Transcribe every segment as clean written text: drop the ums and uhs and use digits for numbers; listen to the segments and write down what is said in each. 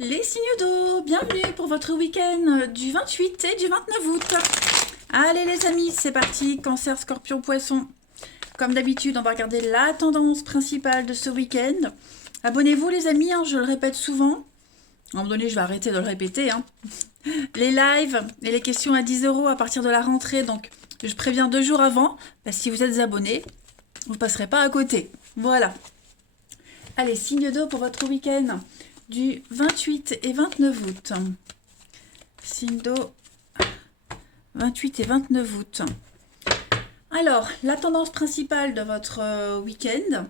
Les signes d'eau, bienvenue pour votre week-end du 28 et du 29 août. Allez les amis, c'est parti, Cancer, Scorpion, Poisson. Comme d'habitude, on va regarder la tendance principale de ce week-end. Abonnez-vous les amis, je le répète souvent. À un moment donné, je vais arrêter de le répéter. Les lives et les questions à 10 € à partir de la rentrée. Donc, je préviens 2 jours avant. Parce que si vous êtes abonnés, vous ne passerez pas à côté. Voilà. Allez, signe d'eau pour votre week-end du 28 et 29 août. Signe d'eau 28 et 29 août. Alors, la tendance principale de votre week-end,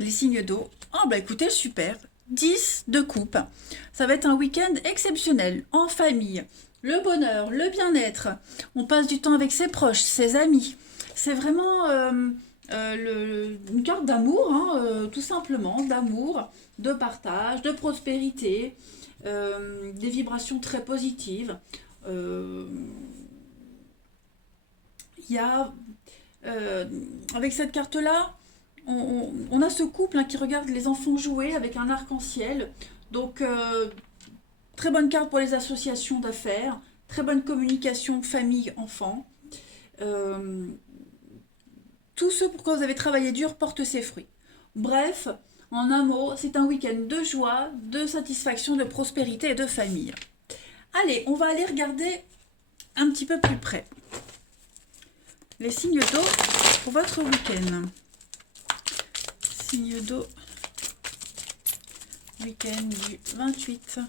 les signes d'eau. Oh, bah écoutez, super. 10 de coupe. Ça va être un week-end exceptionnel, en famille. Le bonheur, le bien-être. On passe du temps avec ses proches, ses amis. C'est vraiment une carte d'amour, tout simplement, d'amour, de partage, de prospérité, des vibrations très positives. Il y a, avec cette carte-là, on a ce couple qui regarde les enfants jouer avec un arc-en-ciel. Donc, très bonne carte pour les associations d'affaires, très bonne communication famille-enfant. Tout ce pour quoi vous avez travaillé dur porte ses fruits. Bref, en un mot, c'est un week-end de joie, de satisfaction, de prospérité et de famille. Allez, on va aller regarder un petit peu plus près les signes d'eau pour votre week-end. Signe d'eau, week-end du 28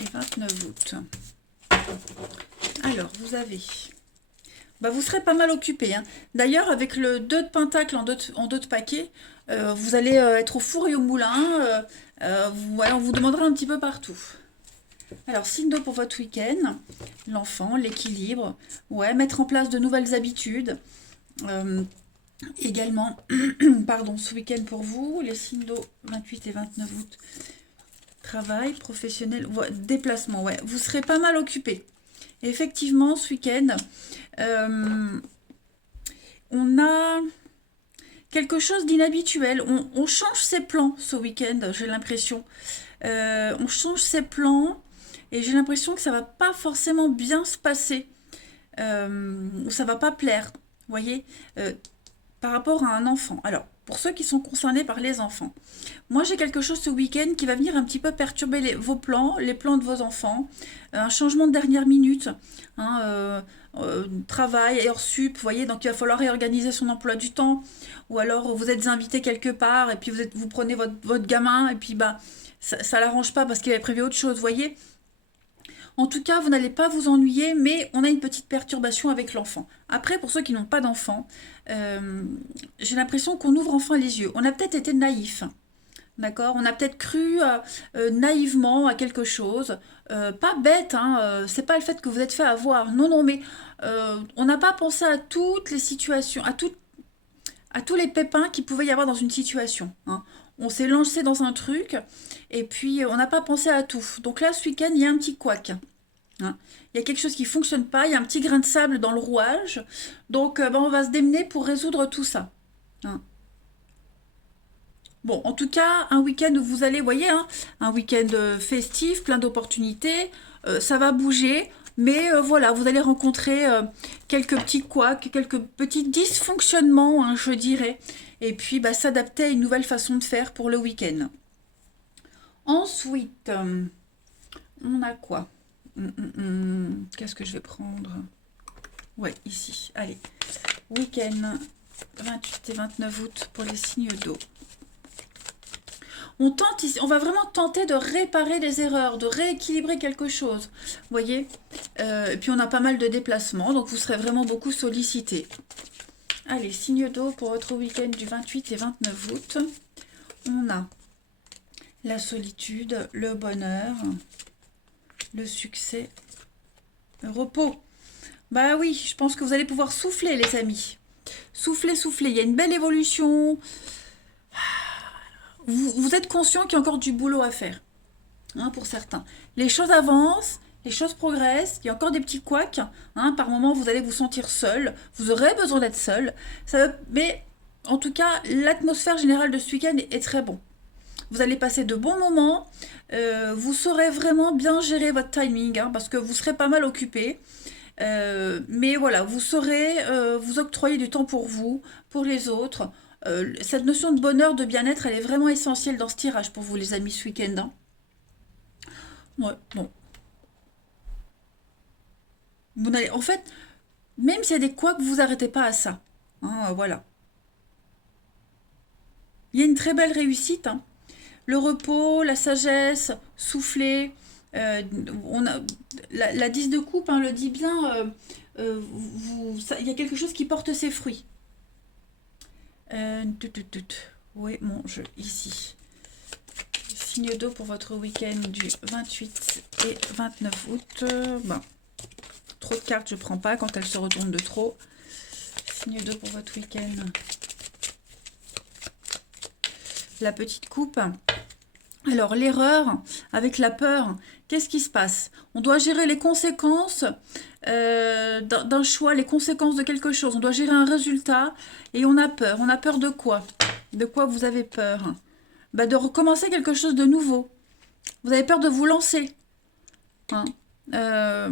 et 29 août. Alors, vous avez... vous serez pas mal occupé. D'ailleurs, avec le 2 de pentacle en deux de paquet, vous allez être au four et au moulin. On vous demandera un petit peu partout. Alors, signe d'eau pour votre week-end. L'enfant, l'équilibre. Mettre en place de nouvelles habitudes. Également, pardon, ce week-end pour vous, les signes d'eau 28 et 29 août. Travail, professionnel, déplacement, vous serez pas mal occupé. Effectivement, ce week-end, on a quelque chose d'inhabituel. On change ses plans ce week-end, j'ai l'impression. On change ses plans et j'ai l'impression que ça va pas forcément bien se passer. Ça va pas plaire, vous voyez, par rapport à un enfant. Alors, pour ceux qui sont concernés par les enfants, moi j'ai quelque chose ce week-end qui va venir un petit peu perturber vos plans, les plans de vos enfants, un changement de dernière minute, travail, heures sup, vous voyez, donc il va falloir réorganiser son emploi du temps, ou alors vous êtes invité quelque part et puis vous prenez votre gamin et puis ça l'arrange pas parce qu'il avait prévu autre chose, vous voyez. En tout cas, vous n'allez pas vous ennuyer, mais on a une petite perturbation avec l'enfant. Après, pour ceux qui n'ont pas d'enfant, j'ai l'impression qu'on ouvre enfin les yeux. On a peut-être été naïf, d'accord? On a peut-être cru naïvement à quelque chose. Pas bête, c'est pas le fait que vous êtes fait avoir. Non, non, mais on n'a pas pensé à toutes les situations, à tous les pépins qu'il pouvait y avoir dans une situation. On s'est lancé dans un truc et puis on n'a pas pensé à tout. Donc là, ce week-end, il y a un petit couac. Il y a quelque chose qui ne fonctionne pas, il y a un petit grain de sable dans le rouage. Donc on va se démener pour résoudre tout ça. Bon, en tout cas, un week-end où vous allez, voyez, un week-end festif, plein d'opportunités. Ça va bouger. Mais voilà, vous allez rencontrer quelques petits couacs, quelques petits dysfonctionnements, je dirais. Et puis, s'adapter à une nouvelle façon de faire pour le week-end. Ensuite, on a quoi? Qu'est-ce que je vais prendre? Ouais, ici. Allez, week-end 28 et 29 août pour les signes d'eau. On va vraiment tenter de réparer les erreurs, de rééquilibrer quelque chose. Vous voyez, et puis on a pas mal de déplacements, donc vous serez vraiment beaucoup sollicité. Allez, signe d'eau pour votre week-end du 28 et 29 août. On a la solitude, le bonheur, le succès, le repos. Bah oui, je pense que vous allez pouvoir souffler, les amis. Souffler, souffler. Il y a une belle évolution. Vous êtes conscient qu'il y a encore du boulot à faire, pour certains. Les choses avancent, les choses progressent, il y a encore des petits couacs. Par moment, vous allez vous sentir seul, vous aurez besoin d'être seul. Mais en tout cas, l'atmosphère générale de ce week-end est très bon. Vous allez passer de bons moments. Vous saurez vraiment bien gérer votre timing, hein, parce que vous serez pas mal occupé. Mais voilà, vous saurez vous octroyer du temps pour vous, pour les autres. Cette notion de bonheur, de bien-être, elle est vraiment essentielle dans ce tirage pour vous, les amis, ce week-end, hein. Ouais, bon. Vous n'allez, en fait, même s'il y a des couacs, vous vous arrêtez pas à ça. Hein, voilà. Il y a une très belle réussite, hein. Le repos, la sagesse, souffler. euh, on a, la 10 de coupe, hein, le dit bien. Il y a quelque chose qui porte ses fruits. Tut, tut, tut. Oui, mon jeu, ici. Signe d'eau pour votre week-end du 28 et 29 août. Bon, trop de cartes, je prends pas quand elles se retournent de trop. Signe d'eau pour votre week-end. La petite coupe. Alors, l'erreur avec la peur, qu'est-ce qui se passe? On doit gérer les conséquences d'un choix, les conséquences de quelque chose. On doit gérer un résultat et on a peur. On a peur de quoi? De quoi vous avez peur? Bah, de recommencer quelque chose de nouveau. Vous avez peur de vous lancer, hein. Euh,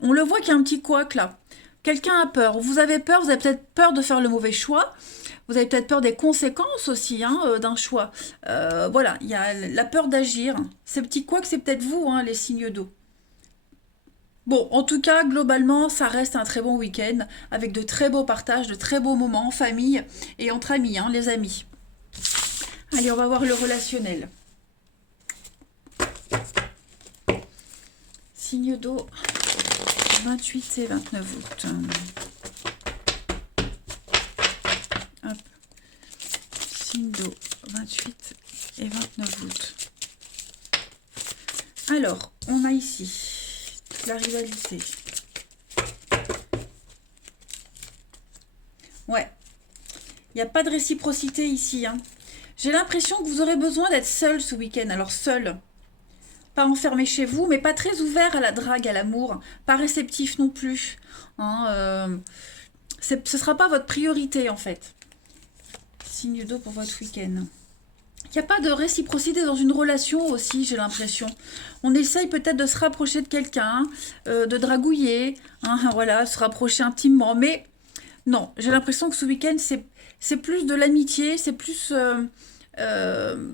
on le voit qu'il y a un petit couac là. Quelqu'un a peur. Vous avez peur, vous avez peut-être peur de faire le mauvais choix. Vous avez peut-être peur des conséquences aussi, hein, d'un choix. Voilà, il y a la peur d'agir. Ces petits couacs, c'est peut-être vous, hein, les signes d'eau. Bon, en tout cas, globalement, ça reste un très bon week-end avec de très beaux partages, de très beaux moments en famille et entre amis, hein, les amis. Allez, on va voir le relationnel. Signe d'eau, 28 et 29 août. Hop. Signe d'eau, 28 et 29 août. Alors, on a ici la rivalité. Ouais, il n'y a pas de réciprocité ici, hein. J'ai l'impression que vous aurez besoin d'être seul ce week-end. Alors seul, pas enfermé chez vous, mais pas très ouvert à la drague, à l'amour, pas réceptif non plus, hein, ce ne sera pas votre priorité en fait. Signe d'eau pour votre week-end. Il n'y a pas de réciprocité dans une relation aussi, j'ai l'impression. On essaye peut-être de se rapprocher de quelqu'un, de dragouiller, hein, voilà, se rapprocher intimement, mais non, j'ai l'impression que ce week-end, c'est plus de l'amitié, c'est plus euh,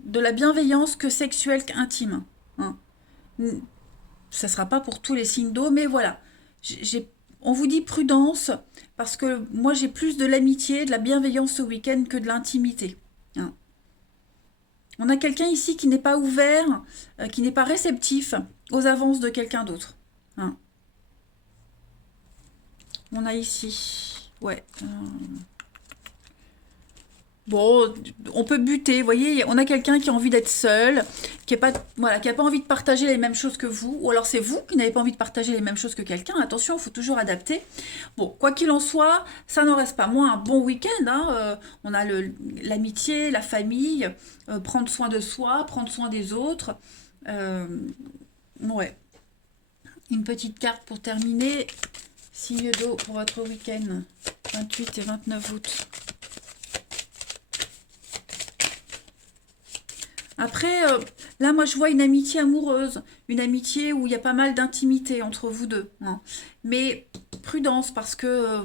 de la bienveillance que sexuelle qu'intime, hein. Ça ne sera pas pour tous les signes d'eau, mais voilà. On vous dit prudence, parce que moi j'ai plus de l'amitié, de la bienveillance ce week-end que de l'intimité, hein. On a quelqu'un ici qui n'est pas ouvert, qui n'est pas réceptif aux avances de quelqu'un d'autre, hein. On a ici, ouais. Bon, on peut buter, vous voyez, on a quelqu'un qui a envie d'être seul, qui n'a pas, voilà, qui a pas envie de partager les mêmes choses que vous, ou alors c'est vous qui n'avez pas envie de partager les mêmes choses que quelqu'un. Attention, il faut toujours adapter. Bon, quoi qu'il en soit, ça n'en reste pas moins un bon week-end, hein. On a l'amitié, la famille, prendre soin de soi, prendre soin des autres. Euh, ouais, une petite carte pour terminer. Signe d'eau pour votre week-end, 28 et 29 août. Après, là, moi, je vois une amitié amoureuse, une amitié où il y a pas mal d'intimité entre vous deux, hein. Mais prudence, parce que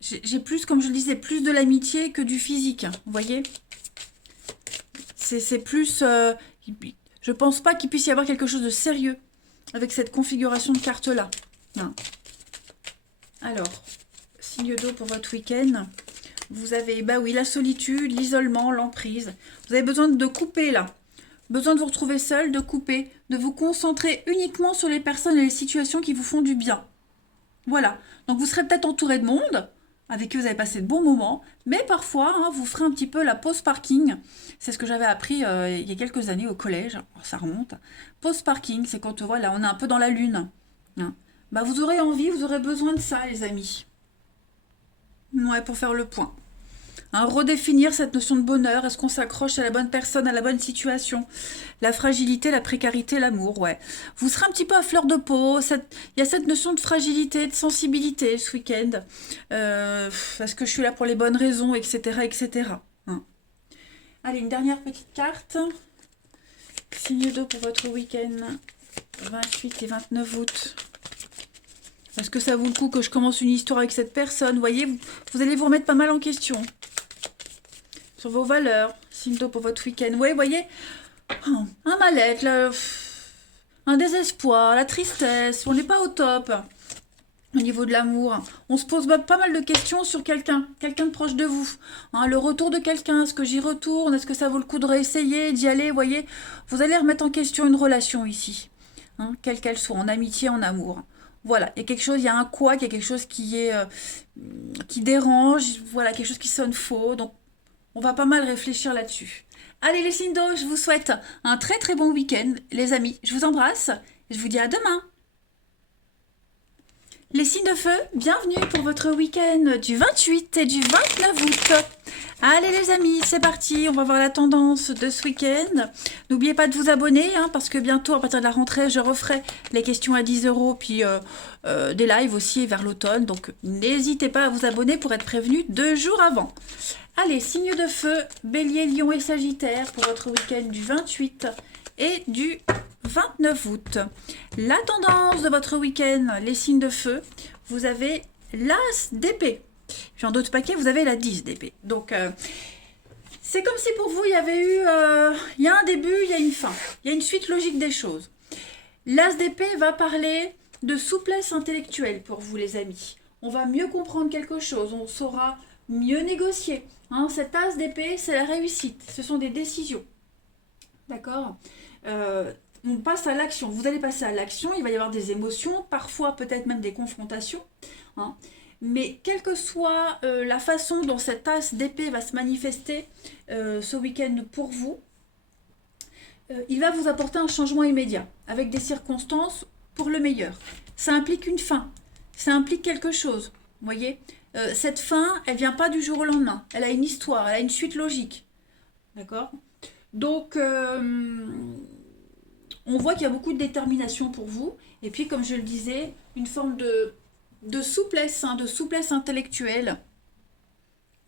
j'ai plus, comme je le disais, plus de l'amitié que du physique, hein, vous voyez. C'est plus... je pense pas qu'il puisse y avoir quelque chose de sérieux avec cette configuration de cartes-là, hein. Alors, signe d'eau pour votre week-end. Vous avez, bah oui, la solitude, l'isolement, l'emprise. Vous avez besoin de couper là. Besoin de vous retrouver seul, de couper, de vous concentrer uniquement sur les personnes et les situations qui vous font du bien. Voilà. Donc vous serez peut-être entouré de monde, avec qui vous avez passé de bons moments, mais parfois, hein, vous ferez un petit peu la pause parking. C'est ce que j'avais appris il y a quelques années au collège. Alors, ça remonte. Pause parking, c'est quand voilà, on est un peu dans la lune, hein. Bah, vous aurez envie, vous aurez besoin de ça, les amis. Ouais, pour faire le point. Hein, redéfinir cette notion de bonheur. Est-ce qu'on s'accroche à la bonne personne, à la bonne situation? La fragilité, la précarité, l'amour, ouais. Vous serez un petit peu à fleur de peau. Il y a cette notion de fragilité, de sensibilité ce week-end. Est-ce que je suis là pour les bonnes raisons, etc., etc., Allez, une dernière petite carte. Signe d'eau pour votre week-end 28 et 29 août. Est-ce que ça vaut le coup que je commence une histoire avec cette personne? Vous voyez, vous allez vous remettre pas mal en question. Sur vos valeurs. Signe d'eau pour votre week-end. Ouais, vous voyez, un mal-être, un désespoir, la tristesse. On n'est pas au top au niveau de l'amour. On se pose pas mal de questions sur quelqu'un de proche de vous. Hein, le retour de quelqu'un, est-ce que j'y retourne? Est-ce que ça vaut le coup de réessayer, d'y aller? Vous voyez, vous allez remettre en question une relation ici. Hein, quelle qu'elle soit, en amitié, en amour. Voilà, il y a quelque chose, il y a un couac, il y a quelque chose qui est qui dérange, voilà, quelque chose qui sonne faux. Donc, on va pas mal réfléchir là-dessus. Allez les signes d'eau, je vous souhaite un très très bon week-end, les amis. Je vous embrasse et je vous dis à demain. Les signes de feu, bienvenue pour votre week-end du 28 et du 29 août. Allez les amis, c'est parti, on va voir la tendance de ce week-end. N'oubliez pas de vous abonner, hein, parce que bientôt, à partir de la rentrée, je referai les questions à 10 €, puis des lives aussi vers l'automne. Donc n'hésitez pas à vous abonner pour être prévenu 2 jours avant. Allez, signes de feu, Bélier, Lion et Sagittaire pour votre week-end du 28 et du 29 août. La tendance de votre week-end, les signes de feu, vous avez l'As d'épée. Puis en d'autres paquets, vous avez la 10 d'épée. Donc, c'est comme si pour vous, il y avait eu... il y a un début, il y a une fin. Il y a une suite logique des choses. L'As d'épée va parler de souplesse intellectuelle pour vous, les amis. On va mieux comprendre quelque chose, on saura mieux négocier. Hein, cette As d'épée, c'est la réussite. Ce sont des décisions. D'accord on passe à l'action. Vous allez passer à l'action, il va y avoir des émotions, parfois peut-être même des confrontations. Hein. Mais quelle que soit la façon dont cette as d'épée va se manifester ce week-end pour vous, il va vous apporter un changement immédiat, avec des circonstances pour le meilleur. Ça implique une fin, ça implique quelque chose. Vous voyez cette fin, elle vient pas du jour au lendemain. Elle a une histoire, elle a une suite logique. D'accord? Donc... on voit qu'il y a beaucoup de détermination pour vous. Et puis, comme je le disais, une forme de souplesse, hein, de souplesse intellectuelle.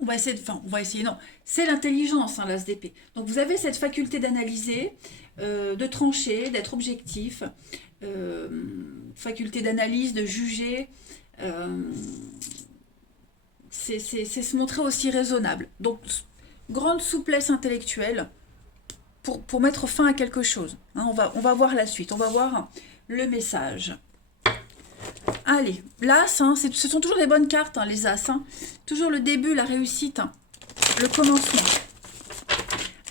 On va essayer, non. C'est l'intelligence, hein, l'as d'épée. Donc, vous avez cette faculté d'analyser, de trancher, d'être objectif, faculté d'analyse, de juger. C'est se montrer aussi raisonnable. Donc, grande souplesse intellectuelle. Pour mettre fin à quelque chose. Hein, on va voir la suite, on va voir le message. Allez, l'As, hein, ce sont toujours des bonnes cartes, hein, les As. Hein. Toujours le début, la réussite, hein, le commencement.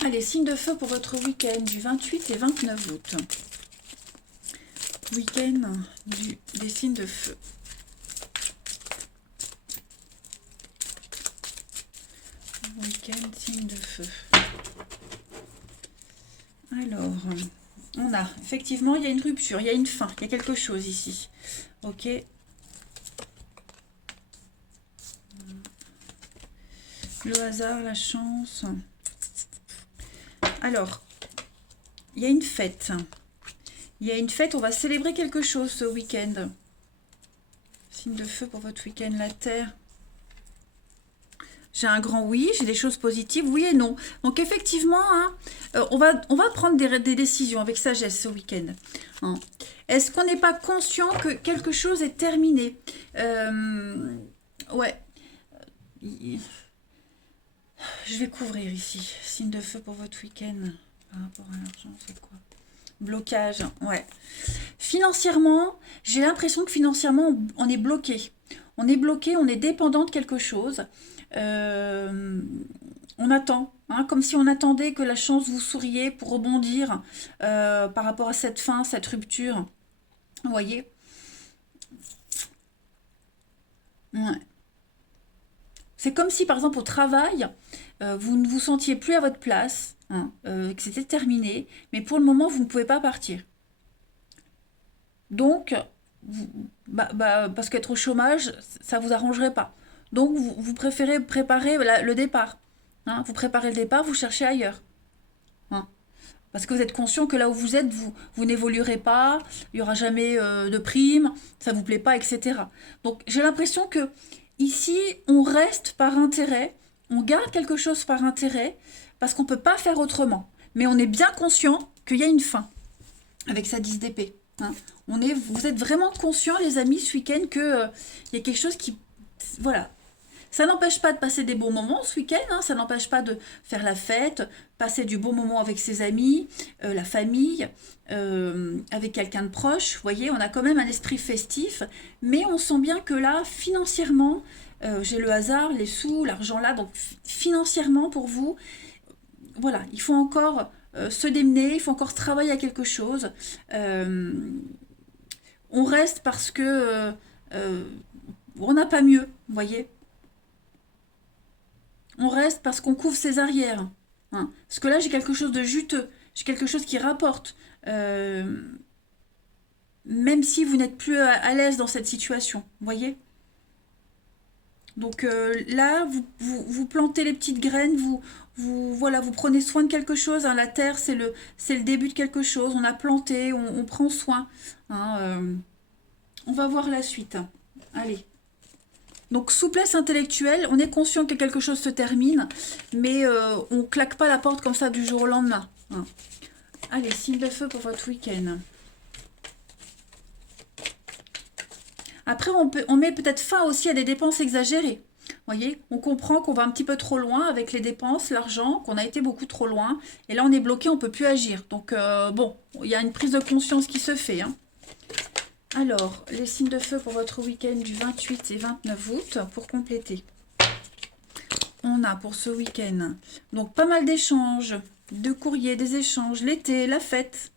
Allez, signe de feu pour votre week-end du 28 et 29 août. Week-end des signes de feu. Week-end, signe de feu. Alors, on a, effectivement, il y a une rupture, il y a une fin, il y a quelque chose ici. Ok. Le hasard, la chance. Alors, il y a une fête. Il y a une fête, on va célébrer quelque chose ce week-end. Signe de feu pour votre week-end, la Terre. J'ai un grand oui, j'ai des choses positives, oui et non. Donc effectivement, hein, on va prendre des décisions avec sagesse ce week-end. Hein. Est-ce qu'on n'est pas conscient que quelque chose est terminé? Ouais. Je vais couvrir ici. Signe de feu pour votre week-end. Par rapport à l'argent, c'est quoi? Blocage, ouais. Financièrement, j'ai l'impression que financièrement, on est bloqué. On est bloqué, on est dépendant de quelque chose. On attend, hein, comme si on attendait que la chance vous souriait pour rebondir par rapport à cette fin, cette rupture. Vous voyez? Ouais. C'est comme si, par exemple, au travail, vous ne vous sentiez plus à votre place, hein, que c'était terminé, mais pour le moment, vous ne pouvez pas partir. Donc, parce qu'être au chômage, ça ne vous arrangerait pas. Donc, vous préférez préparer le départ. Hein. Vous préparez le départ, vous cherchez ailleurs. Hein. Parce que vous êtes conscient que là où vous êtes, vous n'évoluerez pas, il n'y aura jamais de prime, ça ne vous plaît pas, etc. Donc, j'ai l'impression que ici, on reste par intérêt, on garde quelque chose par intérêt, parce qu'on ne peut pas faire autrement. Mais on est bien conscient qu'il y a une fin avec sa 10 d'épée. Hein. Vous êtes vraiment conscients, les amis, ce week-end, qu'il y a quelque chose qui... Voilà. Ça n'empêche pas de passer des bons moments ce week-end, hein, ça n'empêche pas de faire la fête, passer du bon moment avec ses amis, la famille, avec quelqu'un de proche. Vous voyez, on a quand même un esprit festif, mais on sent bien que là, financièrement, j'ai le hasard, les sous, l'argent là, donc financièrement pour vous, voilà, il faut encore se démener, il faut encore travailler à quelque chose. On reste parce que on n'a pas mieux, vous voyez. On reste parce qu'on couvre ses arrières. Hein. Parce que là, j'ai quelque chose de juteux. J'ai quelque chose qui rapporte. Même si vous n'êtes plus à l'aise dans cette situation. Vous voyez? Donc là, vous plantez les petites graines. Voilà, vous prenez soin de quelque chose. Hein. La terre, c'est le début de quelque chose. On a planté, on prend soin. Hein, on va voir la suite. Allez. Donc, souplesse intellectuelle, on est conscient que quelque chose se termine, mais on ne claque pas la porte comme ça du jour au lendemain. Hein. Allez, signe de feu pour votre week-end. Après, on met peut-être fin aussi à des dépenses exagérées. Vous voyez, on comprend qu'on va un petit peu trop loin avec les dépenses, l'argent, qu'on a été beaucoup trop loin. Et là, on est bloqué, on ne peut plus agir. Donc, bon, il y a une prise de conscience qui se fait. Hein. Alors, les signes de feu pour votre week-end du 28 et 29 août, pour compléter. On a pour ce week-end, donc pas mal d'échanges, de courriers, des échanges, l'été, la fête,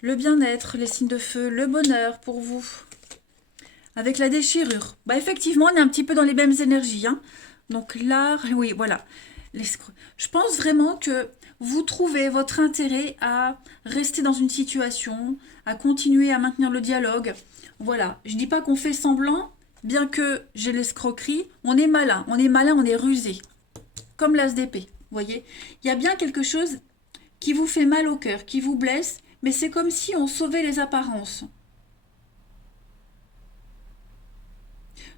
le bien-être, les signes de feu, le bonheur pour vous. Avec la déchirure. Bah effectivement, on est un petit peu dans les mêmes énergies. Hein. Donc là, oui, voilà. Je pense vraiment que vous trouvez votre intérêt à rester dans une situation, à continuer à maintenir le dialogue. Voilà, je ne dis pas qu'on fait semblant, bien que j'ai l'escroquerie, on est malin, on est rusé. Comme l'as d'épée, vous voyez. Il y a bien quelque chose qui vous fait mal au cœur, qui vous blesse, mais c'est comme si on sauvait les apparences.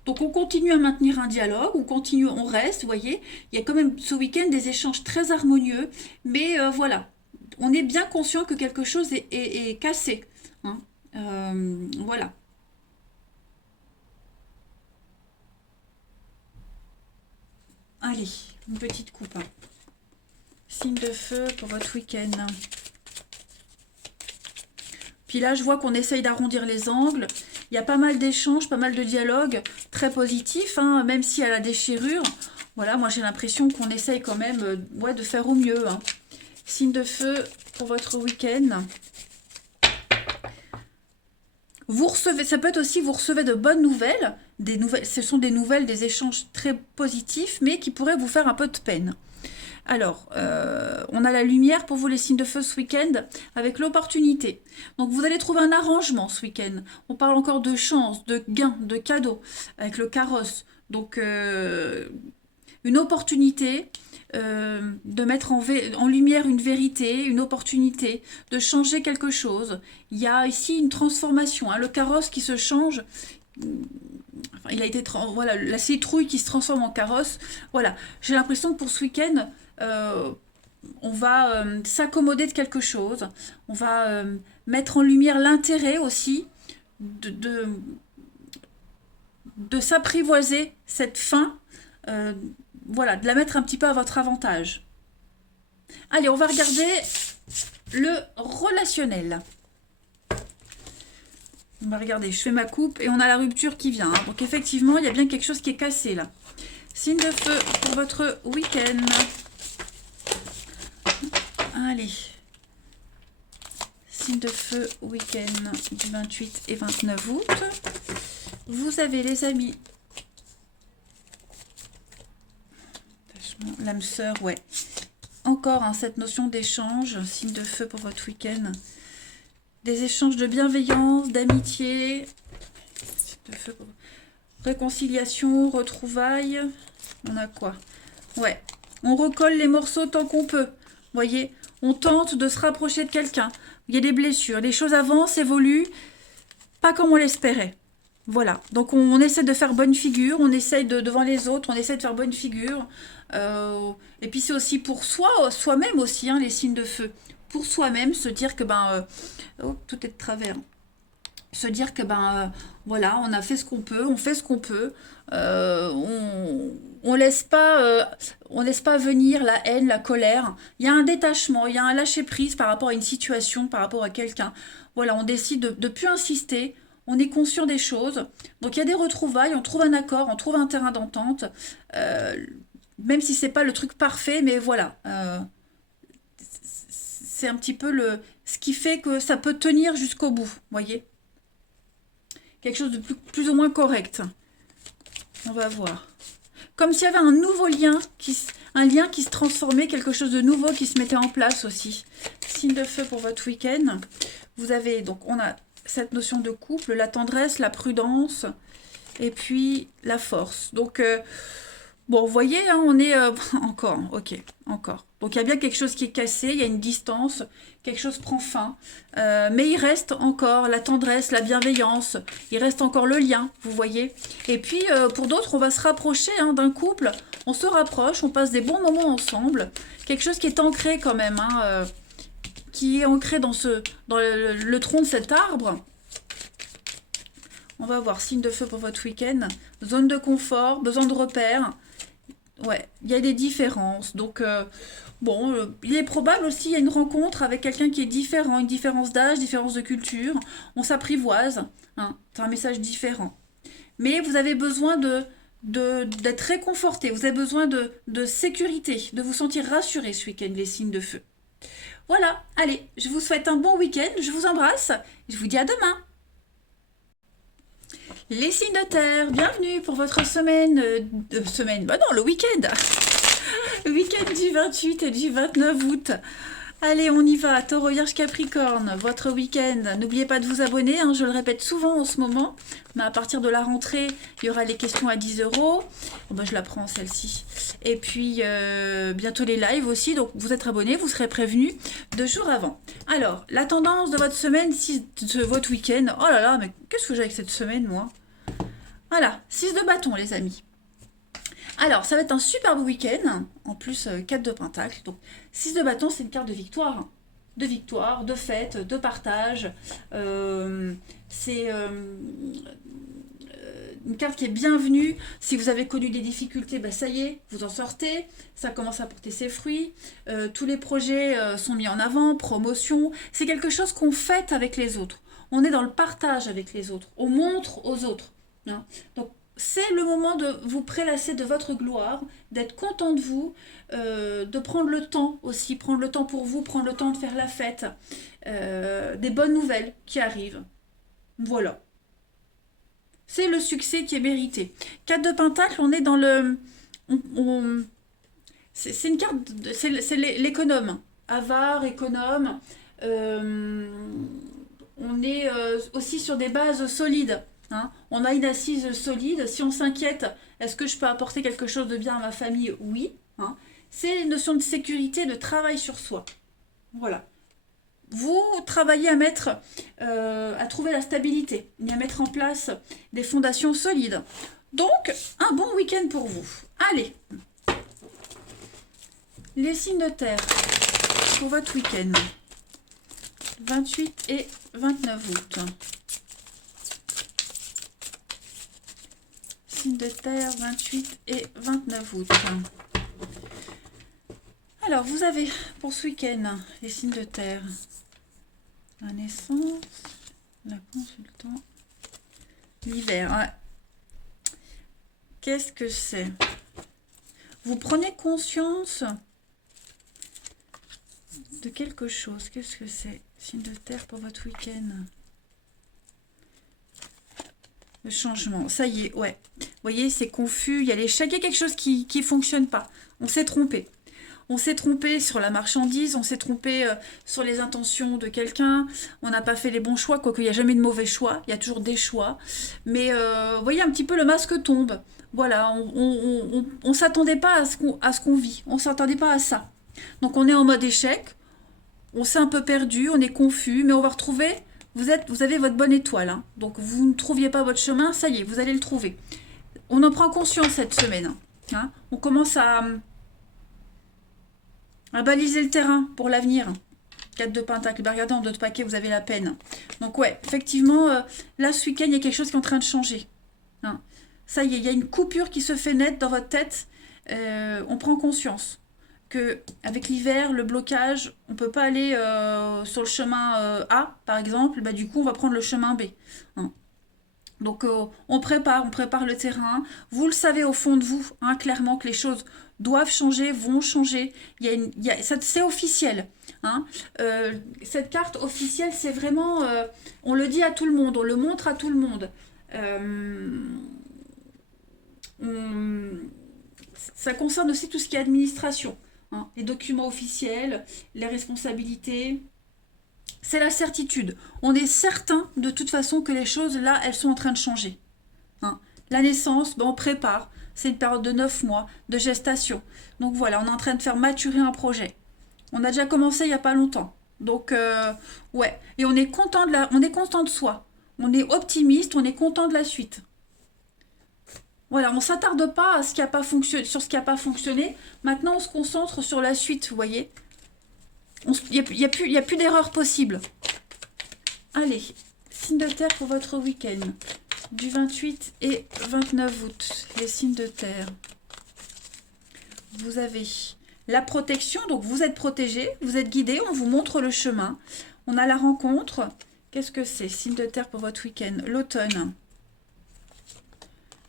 Donc on continue à maintenir un dialogue, on reste, vous voyez. Il y a quand même ce week-end des échanges très harmonieux, mais voilà, on est bien conscient que quelque chose est cassé. Hein. Voilà. Allez, une petite coupe. Hein. Signe de feu pour votre week-end. Puis là, je vois qu'on essaye d'arrondir les angles. Il y a pas mal d'échanges, pas mal de dialogues très positifs, hein, même s'il y a la déchirure. Voilà, moi j'ai l'impression qu'on essaye quand même de faire au mieux. Hein. Signe de feu pour votre week-end. Vous recevez, ça peut être aussi, vous recevez de bonnes nouvelles. Ce sont des nouvelles, des échanges très positifs, mais qui pourraient vous faire un peu de peine. Alors, on a la lumière pour vous, les signes de feu ce week-end, avec l'opportunité. Donc, vous allez trouver un arrangement ce week-end. On parle encore de chance, de gain, de cadeau, avec le carrosse. Donc, une opportunité de mettre en lumière une vérité, une opportunité, de changer quelque chose. Il y a ici une transformation, hein, le carrosse qui se change. Enfin, il a été voilà, la citrouille qui se transforme en carrosse. Voilà, j'ai l'impression que pour ce week-end, on va s'accommoder de quelque chose. On va mettre en lumière l'intérêt aussi de s'apprivoiser cette fin. Voilà, de la mettre un petit peu à votre avantage. Allez, on va regarder le relationnel. On va regarder, je fais ma coupe et on a la rupture qui vient. Hein. Donc effectivement, il y a bien quelque chose qui est cassé là. Signe de feu pour votre week-end. Allez. Signe de feu week-end du 28 et 29 août. Vous avez les amis. L'âme sœur, ouais. Encore hein, cette notion d'échange, signe de feu pour votre week-end. Des échanges de bienveillance, d'amitié. Réconciliation, retrouvailles. On a quoi? Ouais. On recolle les morceaux tant qu'on peut. Vous voyez, on tente de se rapprocher de quelqu'un. Il y a des blessures. Les choses avancent, évoluent. Pas comme on l'espérait. Voilà, donc on essaie de faire bonne figure, on essaie devant les autres, on essaie de faire bonne figure. Et puis c'est aussi pour soi-même aussi, hein, les signes de feu. Pour soi-même, se dire que oh, tout est de travers. Se dire que voilà, on a fait ce qu'on peut, on fait ce qu'on peut. On on laisse pas venir la haine, la colère. Il y a un détachement, il y a un lâcher prise par rapport à une situation, par rapport à quelqu'un. Voilà, on décide de plus insister. On est conscient des choses. Donc il y a des retrouvailles, on trouve un accord, on trouve un terrain d'entente. Euh, Même si c'est pas le truc parfait, mais voilà. C'est un petit peu ce qui fait que ça peut tenir jusqu'au bout, voyez. Quelque chose de plus ou moins correct. On va voir. Comme s'il y avait un nouveau lien, un lien qui se transformait, quelque chose de nouveau qui se mettait en place aussi. Signe de feu pour votre week-end. Vous avez, donc on a cette notion de couple, la tendresse, la prudence, et puis la force. Donc, bon, vous voyez, hein, on est encore, ok, encore. Donc il y a bien quelque chose qui est cassé, il y a une distance, quelque chose prend fin. Mais il reste encore la tendresse, la bienveillance, il reste encore le lien, vous voyez. Et puis pour d'autres, on va se rapprocher hein, d'un couple, on se rapproche, on passe des bons moments ensemble. Quelque chose qui est ancré quand même, hein, qui est ancré dans le tronc de cet arbre. On va voir, signe de feu pour votre week-end. Zone de confort, besoin de repères. Ouais, il y a des différences. Donc, bon, il est probable aussi, il y a une rencontre avec quelqu'un qui est différent, une différence d'âge, différence de culture. On s'apprivoise. Hein, c'est un message différent. Mais vous avez besoin d'être réconforté. Vous avez besoin de sécurité, de vous sentir rassuré ce week-end, les signes de feu. Voilà, allez, je vous souhaite un bon week-end. Je vous embrasse. Je vous dis à demain. Les signes de terre, bienvenue pour votre semaine, bah non, le week-end, le week-end du 28 et du 29 août. Allez, on y va, Taureau, Vierge, Capricorne, votre week-end. N'oubliez pas de vous abonner, hein, je le répète souvent en ce moment, mais à partir de la rentrée, il y aura les questions à 10 euros. Bon, bah, je la prends celle-ci. Et puis, bientôt les lives aussi, donc vous êtes abonnés, vous serez prévenus 2 jours avant. Alors, la tendance de votre semaine, de votre week-end, oh là là, mais qu'est-ce que j'ai avec cette semaine, moi? Voilà, 6 de bâton, les amis. Alors, ça va être un superbe week-end. En plus, 4 de pentacle. Donc, 6 de bâton, c'est une carte de victoire. Hein. De victoire, de fête, de partage. C'est une carte qui est bienvenue. Si vous avez connu des difficultés, bah, ça y est, vous en sortez. Ça commence à porter ses fruits. Tous les projets sont mis en avant. Promotion. C'est quelque chose qu'on fête avec les autres. On est dans le partage avec les autres. On montre aux autres. Hein. Donc, c'est le moment de vous prélasser de votre gloire, d'être content de vous, de prendre le temps aussi, prendre le temps pour vous, prendre le temps de faire la fête, des bonnes nouvelles qui arrivent. Voilà. C'est le succès qui est mérité. 4 de Pentacle, on est dans le... c'est une carte, c'est l'économe. Avare, économe. On est aussi sur des bases solides. Hein, on a une assise solide. Si on s'inquiète, est-ce que je peux apporter quelque chose de bien à ma famille? Oui. Hein. C'est une notion de sécurité, de travail sur soi. Voilà. Vous travaillez à trouver la stabilité et à mettre en place des fondations solides. Donc, un bon week-end pour vous. Allez. Les signes de terre pour votre week-end. 28 et 29 août. De terre, 28 et 29 août. Alors, vous avez pour ce week-end les signes de terre. La naissance, la consultant, l'hiver. Ouais. Qu'est-ce que c'est? Vous prenez conscience de quelque chose. Qu'est-ce que c'est? Signe de terre pour votre week-end. Le changement, ça y est, ouais. Vous voyez, c'est confus, il y a l'échec, il y a quelque chose qui ne fonctionne pas. On s'est trompé. On s'est trompé sur la marchandise, on s'est trompé sur les intentions de quelqu'un, on n'a pas fait les bons choix, quoique il n'y a jamais de mauvais choix, il y a toujours des choix. Mais vous voyez, un petit peu le masque tombe. Voilà, on ne s'attendait pas à ce qu'on vit, on ne s'attendait pas à ça. Donc on est en mode échec, on s'est un peu perdu, on est confus, mais on va retrouver... vous avez votre bonne étoile. Hein. Donc, vous ne trouviez pas votre chemin, ça y est, vous allez le trouver. On en prend conscience cette semaine. Hein. On commence à baliser le terrain pour l'avenir. 4 de Pentacle. Bah, regardez, en 2 de paquet, vous avez la peine. Donc, ouais, effectivement, là, ce week-end, il y a quelque chose qui est en train de changer. Hein. Ça y est, il y a une coupure qui se fait nette dans votre tête. On prend conscience que avec l'hiver, le blocage, on ne peut pas aller sur le chemin A, par exemple. Bah, du coup, on va prendre le chemin B. Hein. Donc, on prépare le terrain. Vous le savez au fond de vous, hein, clairement, que les choses doivent changer, vont changer. C'est officiel. Hein. Cette carte officielle, c'est vraiment... on le dit à tout le monde, on le montre à tout le monde. Ça concerne aussi tout ce qui est administration. Hein. Les documents officiels, les responsabilités... C'est la certitude. On est certain de toute façon que les choses, là, elles sont en train de changer. Hein. La naissance, ben, on prépare. C'est une période de 9 mois de gestation. Donc voilà, on est en train de faire maturer un projet. On a déjà commencé il n'y a pas longtemps. Donc, ouais. Et on est content de soi. On est optimiste, on est content de la suite. Voilà, on ne s'attarde pas à ce qui a pas fonctionné, sur ce qui n'a pas fonctionné. Maintenant, on se concentre sur la suite, vous voyez. Il n'y a plus d'erreur possible. Allez, signe de terre pour votre week-end. Du 28 et 29 août. Les signes de terre. Vous avez la protection, donc vous êtes protégé, vous êtes guidé, on vous montre le chemin. On a la rencontre. Qu'est-ce que c'est? Signe de terre pour votre week-end. L'automne.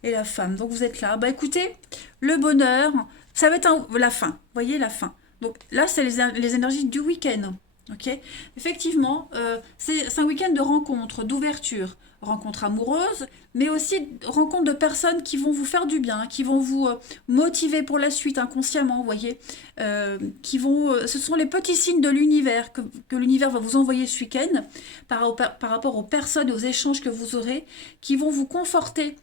Et la femme. Donc vous êtes là. Bah écoutez, le bonheur, ça va être la fin. Vous voyez la fin. Donc là, c'est les énergies du week-end. Okay, effectivement, c'est un week-end de rencontres, d'ouverture. Rencontres amoureuses, mais aussi rencontres de personnes qui vont vous faire du bien, qui vont vous motiver pour la suite inconsciemment, vous voyez. Ce sont les petits signes de l'univers que l'univers va vous envoyer ce week-end par rapport aux personnes et aux échanges que vous aurez qui vont vous conforter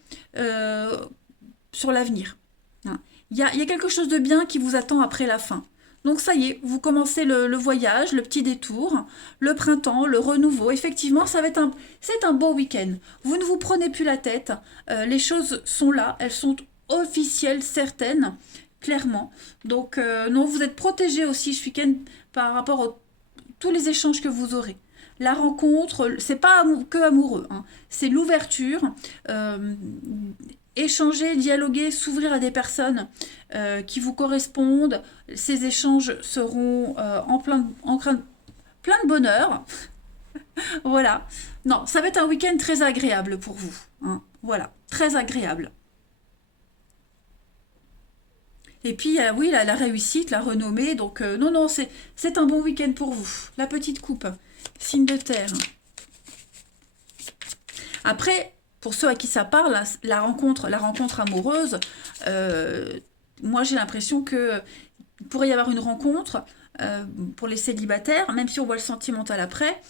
sur l'avenir. Hein. Il y a quelque chose de bien qui vous attend après la fin. Donc ça y est, vous commencez le voyage, le petit détour, le printemps, le renouveau. Effectivement, c'est un beau week-end. Vous ne vous prenez plus la tête. Les choses sont là, elles sont officielles, certaines, clairement. Donc non, vous êtes protégé aussi ce week-end par rapport à tous les échanges que vous aurez. La rencontre, c'est pas que amoureux, hein. C'est l'ouverture. Échanger, dialoguer, s'ouvrir à des personnes qui vous correspondent. Ces échanges seront plein de bonheur. Voilà. Non, ça va être un week-end très agréable pour vous. Hein. Voilà, très agréable. Et puis, oui, la réussite, la renommée. Donc, non, c'est un bon week-end pour vous. La petite coupe. Signe de terre. Après... Pour ceux à qui ça parle, la rencontre amoureuse, moi j'ai l'impression qu'il pourrait y avoir une rencontre pour les célibataires, même si on voit le sentimental après.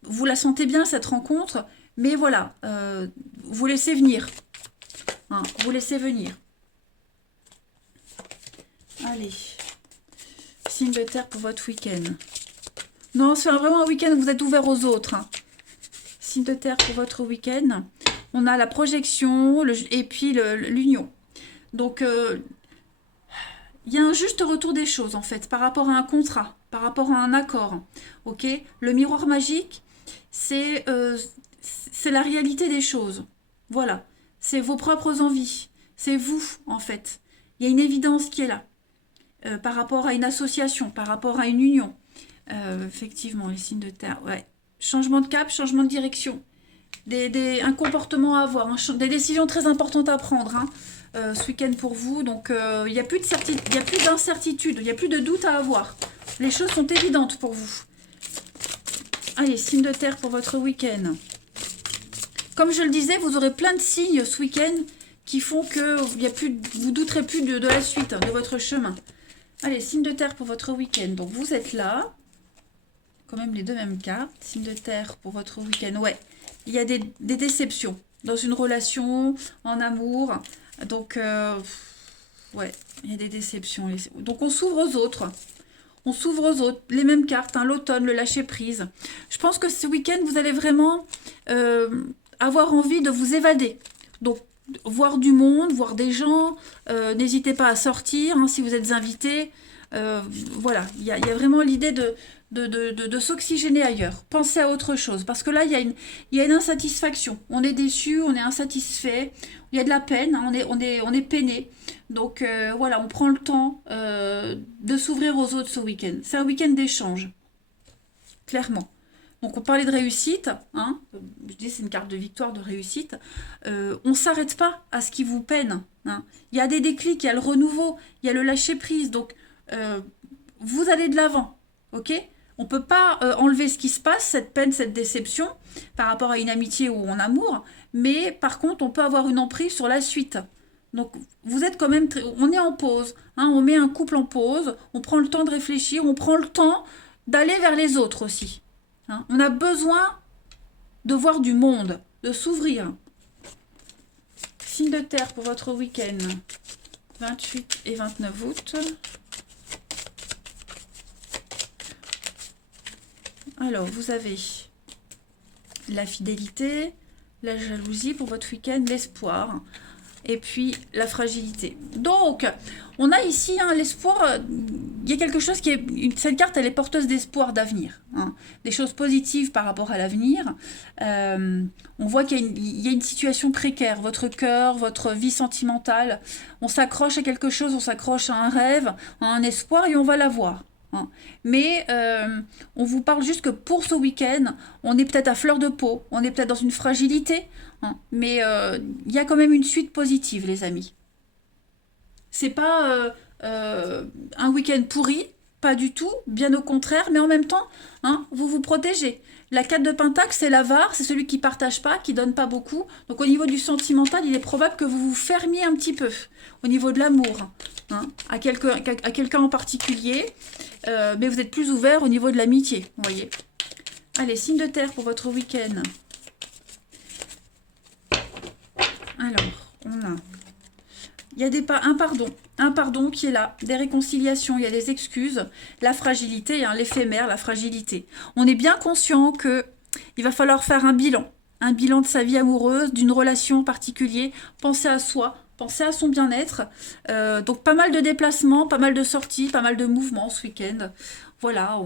Vous la sentez bien cette rencontre, mais voilà, vous laissez venir. Hein, vous laissez venir. Allez, signe de terre pour votre week-end. Non, c'est vraiment un week-end où vous êtes ouvert aux autres. Hein. Signe de terre pour votre week-end. On a la projection et puis l'union. Donc, il y a un juste retour des choses, en fait, par rapport à un contrat, par rapport à un accord. Ok. Le miroir magique, c'est la réalité des choses. Voilà. C'est vos propres envies. C'est vous, en fait. Il y a une évidence qui est là. Par rapport à une association, par rapport à une union. Effectivement, les signes de terre, ouais. Changement de cap, changement de direction. Un comportement à avoir, des décisions très importantes à prendre hein, ce week-end pour vous. Donc, il n'y a plus d'incertitude, il n'y a plus de doute à avoir. Les choses sont évidentes pour vous. Allez, signe de terre pour votre week-end. Comme je le disais, vous aurez plein de signes ce week-end qui font que vous ne douterez plus de la suite, hein, de votre chemin. Allez, signe de terre pour votre week-end. Donc, vous êtes là. Quand même les deux mêmes cartes. Signe de terre pour votre week-end. Ouais, il y a des déceptions dans une relation, en amour. Donc, ouais, il y a des déceptions. Donc, on s'ouvre aux autres. On s'ouvre aux autres, les mêmes cartes, hein, l'automne, le lâcher-prise. Je pense que ce week-end, vous allez vraiment avoir envie de vous évader. Donc, voir du monde, voir des gens. N'hésitez pas à sortir hein, si vous êtes invité. Voilà, il y a vraiment l'idée de s'oxygéner ailleurs. Pensez à autre chose. Parce que là, il y a une insatisfaction. On est déçu, on est insatisfait. Il y a de la peine, hein, on est peiné. Donc voilà, on prend le temps de s'ouvrir aux autres ce week-end. C'est un week-end d'échange, clairement. Donc on parlait de réussite, hein, je dis c'est une carte de victoire, de réussite. On ne s'arrête pas à ce qui vous peine. Hein. Il y a des déclics, il y a le renouveau, il y a le lâcher-prise. Donc vous allez de l'avant, ok? On ne peut pas enlever ce qui se passe, cette peine, cette déception, par rapport à une amitié ou en amour, mais par contre on peut avoir une emprise sur la suite. Donc vous êtes quand même, on est en pause, hein, on met un couple en pause, on prend le temps de réfléchir, on prend le temps d'aller vers les autres aussi. Hein. On a besoin de voir du monde, de s'ouvrir. Signe de terre pour votre week-end, 28 et 29 août. Alors, vous avez la fidélité, la jalousie pour votre week-end, l'espoir, et puis la fragilité. Donc, on a ici hein, l'espoir, il y a quelque chose qui est... Cette carte, elle est porteuse d'espoir d'avenir. Hein, des choses positives par rapport à l'avenir. On voit qu'il y a une situation précaire. Votre cœur, votre vie sentimentale, on s'accroche à quelque chose, on s'accroche à un rêve, à un espoir, et on va l'avoir. Hein. Mais on vous parle juste que pour ce week-end, on est peut-être à fleur de peau, on est peut-être dans une fragilité, hein, mais il y a quand même une suite positive, les amis. C'est pas un week-end pourri, pas du tout, bien au contraire, mais en même temps, hein, vous vous protégez. La 4 de Pentacle, c'est l'avare, c'est celui qui partage pas, qui donne pas beaucoup. Donc au niveau du sentimental, il est probable que vous vous fermiez un petit peu au niveau de l'amour, hein, à quelqu'un en particulier, mais vous êtes plus ouvert au niveau de l'amitié, vous voyez. Allez, signe de terre pour votre week-end. Alors, on a... Il y a un pardon qui est là, des réconciliations, il y a des excuses, la fragilité, hein, l'éphémère, la fragilité. On est bien conscient que il va falloir faire un bilan de sa vie amoureuse, d'une relation particulière, penser à soi, penser à son bien-être. Donc pas mal de déplacements, pas mal de sorties, pas mal de mouvements ce week-end. Voilà,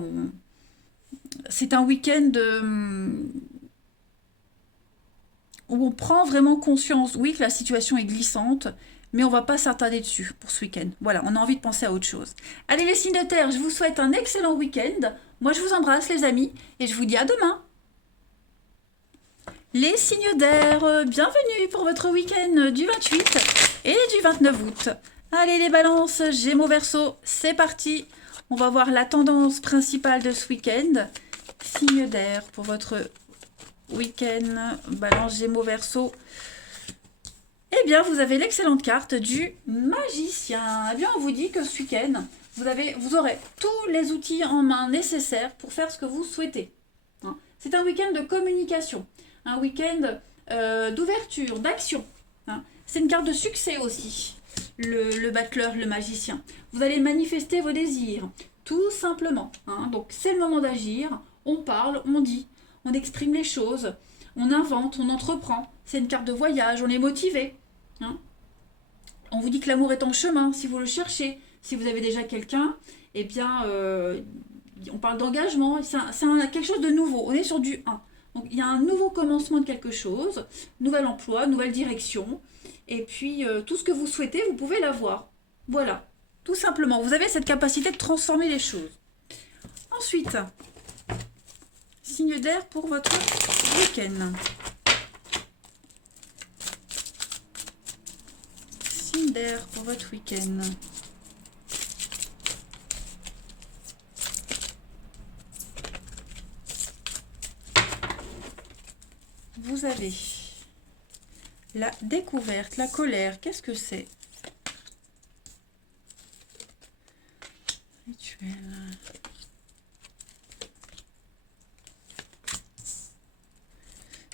c'est un week-end où on prend vraiment conscience, oui, que la situation est glissante, mais on va pas s'attarder dessus pour ce week-end. Voilà, on a envie de penser à autre chose. Allez les signes de terre, je vous souhaite un excellent week-end. Moi je vous embrasse les amis, et je vous dis à demain. Les signes d'air, bienvenue pour votre week-end du 28 et du 29 août. Allez les balances, Gémeaux Verseau, c'est parti. On va voir la tendance principale de ce week-end. Signe d'air pour votre week-end, Balance, Gémeaux Verseau. Eh bien, vous avez l'excellente carte du magicien. Eh bien, on vous dit que ce week-end, vous aurez tous les outils en main nécessaires pour faire ce que vous souhaitez. Hein. C'est un week-end de communication, un week-end d'ouverture, d'action. Hein. C'est une carte de succès aussi, le battleur, le magicien. Vous allez manifester vos désirs, tout simplement. Hein. Donc, c'est le moment d'agir. On parle, on dit, on exprime les choses, on invente, on entreprend. C'est une carte de voyage, on est motivé. Hein. On vous dit que l'amour est en chemin, si vous le cherchez. Si vous avez déjà quelqu'un, eh bien, on parle d'engagement. C'est quelque chose de nouveau. On est sur du 1. Donc, il y a un nouveau commencement de quelque chose, nouvel emploi, nouvelle direction. Et puis, tout ce que vous souhaitez, vous pouvez l'avoir. Voilà, tout simplement. Vous avez cette capacité de transformer les choses. Ensuite, signe d'air pour votre week-end. Signe d'air pour votre week-end. Vous avez la découverte, la colère. Qu'est-ce que c'est? Rituel.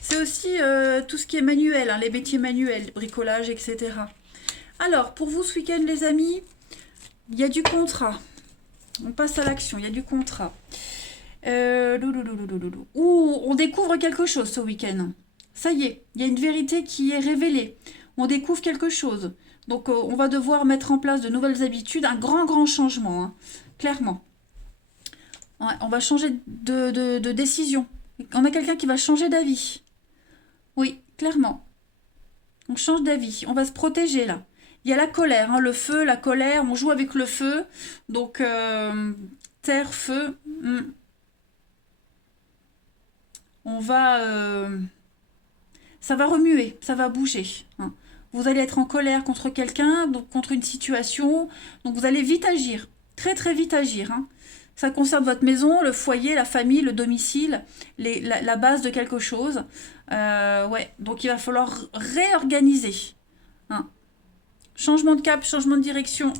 C'est aussi tout ce qui est manuel, hein, les métiers manuels, bricolage, etc. Alors, pour vous ce week-end, les amis, il y a du contrat. On passe à l'action, il y a du contrat. Ouh, on découvre quelque chose ce week-end. Ça y est, il y a une vérité qui est révélée. On découvre quelque chose. Donc on va devoir mettre en place de nouvelles habitudes, un grand changement, hein, clairement. Ouais, on va changer de décision. On a quelqu'un qui va changer d'avis. Oui, clairement. On change d'avis. On va se protéger là. Il y a la colère, hein, le feu, la colère. On joue avec le feu. Donc, terre, feu. On va... ça va remuer, ça va bouger, hein. Vous allez être en colère contre quelqu'un, donc contre une situation. Donc vous allez vite agir. Très vite agir, hein. Ça concerne votre maison, le foyer, la famille, le domicile, la base de quelque chose. Ouais, donc il va falloir réorganiser, hein. Changement de cap, changement de direction.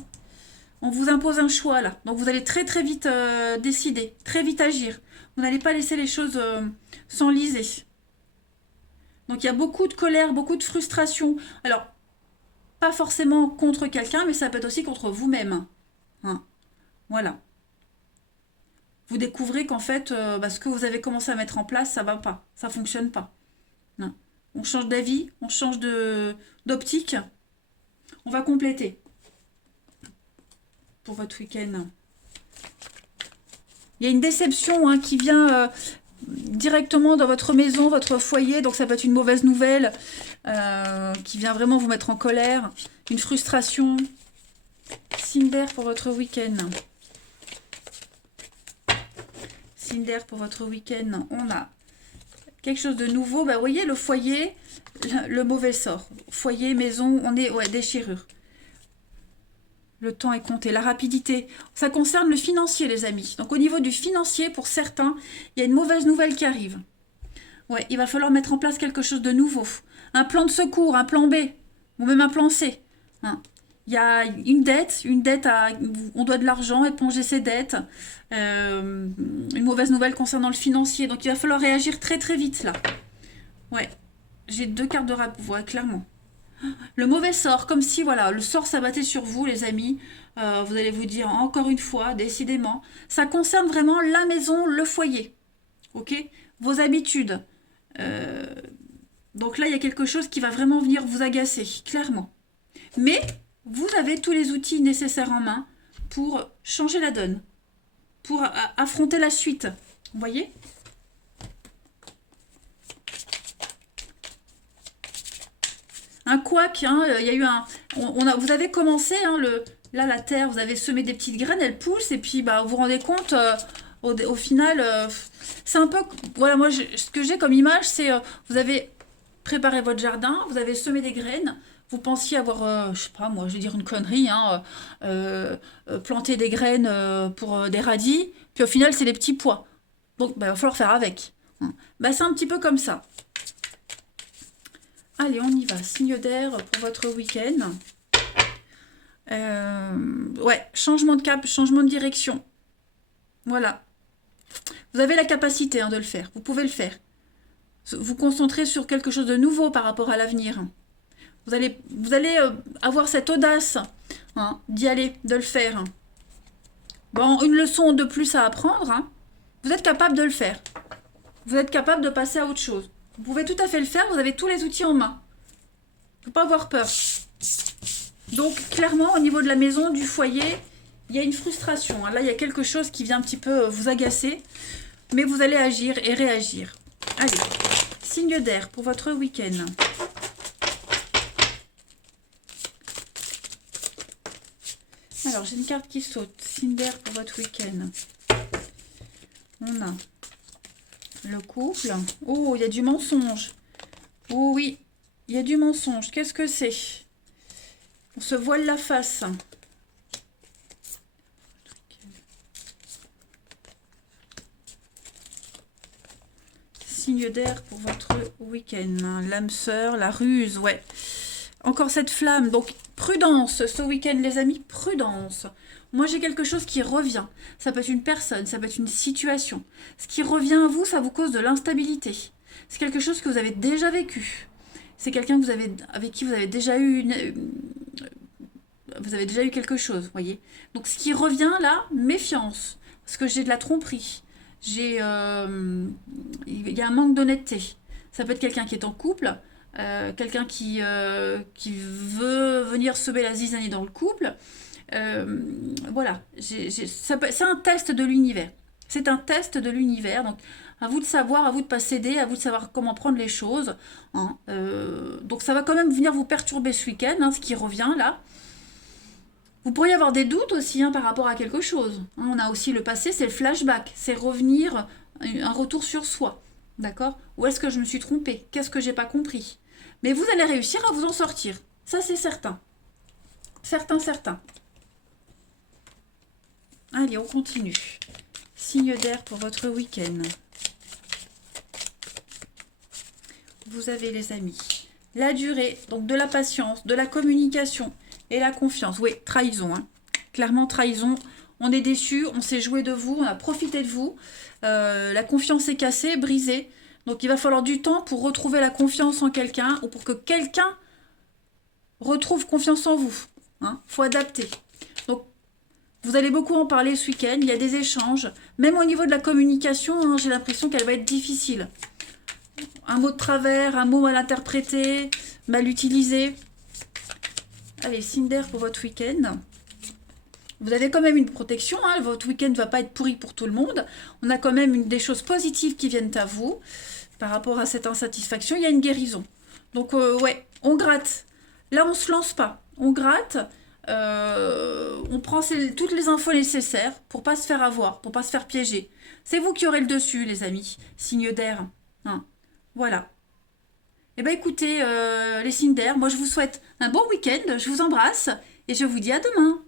On vous impose un choix là. Donc vous allez très vite décider, très vite agir. Vous n'allez pas laisser les choses s'enliser. Donc il y a beaucoup de colère, beaucoup de frustration. Alors, pas forcément contre quelqu'un, mais ça peut être aussi contre vous-même, hein. Voilà. Vous découvrez qu'en fait, ce que vous avez commencé à mettre en place, ça va pas, ça fonctionne pas. Non. On change d'avis, on change d'optique. On va compléter pour votre week-end. Il y a une déception, hein, qui vient directement dans votre maison, votre foyer. Donc ça peut être une mauvaise nouvelle qui vient vraiment vous mettre en colère. Une frustration. Signe d'air pour votre week-end. Signe d'air pour votre week-end. On a quelque chose de nouveau. Vous voyez, le foyer, le mauvais sort. Foyer, maison, on est... Ouais, déchirure. Le temps est compté, la rapidité. Ça concerne le financier, les amis. Donc au niveau du financier, pour certains, il y a une mauvaise nouvelle qui arrive. Ouais, il va falloir mettre en place quelque chose de nouveau. Un plan de secours, un plan B, ou même un plan C, hein. Il y a une dette on doit de l'argent, éponger ses dettes. Une mauvaise nouvelle concernant le financier. Donc il va falloir réagir très vite là. Ouais, j'ai 2 cartes de rapport, ouais, clairement. Le mauvais sort, comme si voilà, le sort s'abattait sur vous, les amis. Vous allez vous dire encore une fois, décidément. Ça concerne vraiment la maison, le foyer. Ok? Vos habitudes. Donc là, il y a quelque chose qui va vraiment venir vous agacer, clairement. Mais vous avez tous les outils nécessaires en main pour changer la donne. Pour affronter la suite. Vous voyez? Un couac, hein, il y a eu un... vous avez commencé, hein, là, la terre, vous avez semé des petites graines, elles poussent, et puis vous vous rendez compte, au final, c'est un peu... Voilà, moi, ce que j'ai comme image, c'est vous avez préparé votre jardin, vous avez semé des graines, vous pensiez avoir, je sais pas, moi, je vais dire une connerie, hein, planter des graines pour des radis, puis au final, c'est des petits pois. Donc, il va falloir faire avec. C'est un petit peu comme ça. Allez, on y va. Signe d'air pour votre week-end. Ouais, changement de cap, changement de direction. Voilà. Vous avez la capacité, hein, de le faire. Vous pouvez le faire. Vous concentrer sur quelque chose de nouveau par rapport à l'avenir. Vous allez avoir cette audace, hein, d'y aller, de le faire. Bon, une leçon de plus à apprendre, hein. Vous êtes capable de le faire. Vous êtes capable de passer à autre chose. Vous pouvez tout à fait le faire, vous avez tous les outils en main. Il ne faut pas avoir peur. Donc, clairement, au niveau de la maison, du foyer, il y a une frustration, hein. Là, il y a quelque chose qui vient un petit peu vous agacer. Mais vous allez agir et réagir. Allez, signe d'air pour votre week-end. Alors, j'ai une carte qui saute. Signe d'air pour votre week-end. On a... le couple. Oh, il y a du mensonge. Oh oui, il y a du mensonge. Qu'est-ce que c'est? On se voile la face. Signe d'air pour votre week-end. L'âme sœur, la ruse, ouais. Encore cette flamme. Donc, prudence ce week-end, les amis. Prudence. Moi, j'ai quelque chose qui revient. Ça peut être une personne, ça peut être une situation. Ce qui revient à vous, ça vous cause de l'instabilité. C'est quelque chose que vous avez déjà vécu. C'est quelqu'un avec qui vous avez déjà eu vous avez déjà eu quelque chose, voyez. Donc ce qui revient là, méfiance, parce que j'ai de la tromperie, il y a un manque d'honnêteté. Ça peut être quelqu'un qui est en couple, quelqu'un qui veut venir semer la zizanie dans le couple. Voilà, c'est un test de l'univers. C'est un test de l'univers, donc à vous de savoir, à vous de pas céder, à vous de savoir comment prendre les choses. Hein. Donc ça va quand même venir vous perturber ce week-end, hein, ce qui revient là. Vous pourriez avoir des doutes aussi hein, par rapport à quelque chose. Hein. On a aussi le passé, c'est le flashback, c'est revenir, un retour sur soi. D'accord? Où est-ce que je me suis trompée? Qu'est-ce que j'ai pas compris? Mais vous allez réussir à vous en sortir. Ça, c'est certain. Certain. Allez, on continue. Signe d'air pour votre week-end. Vous avez les amis. La durée, donc de la patience, de la communication et la confiance. Oui, trahison. Hein. Clairement, trahison. On est déçu, on s'est joué de vous, on a profité de vous. La confiance est cassée, brisée. Donc il va falloir du temps pour retrouver la confiance en quelqu'un ou pour que quelqu'un retrouve confiance en vous. Hein. Faut adapter. Donc vous allez beaucoup en parler ce week-end, il y a des échanges. Même au niveau de la communication, hein, j'ai l'impression qu'elle va être difficile. Un mot de travers, un mot mal interprété, mal utilisé. Allez, signe d'air pour votre week-end. Vous avez quand même une protection, hein, votre week-end ne va pas être pourri pour tout le monde. On a quand même des choses positives qui viennent à vous par rapport à cette insatisfaction. Il y a une guérison. Donc ouais, on gratte. Là, on ne se lance pas. On gratte, on prend toutes les infos nécessaires pour pas se faire avoir, pour pas se faire piéger. C'est vous qui aurez le dessus, les amis. Signe d'air. Hein. Voilà. Eh bien écoutez, les signes d'air, moi je vous souhaite un bon week-end, je vous embrasse et je vous dis à demain.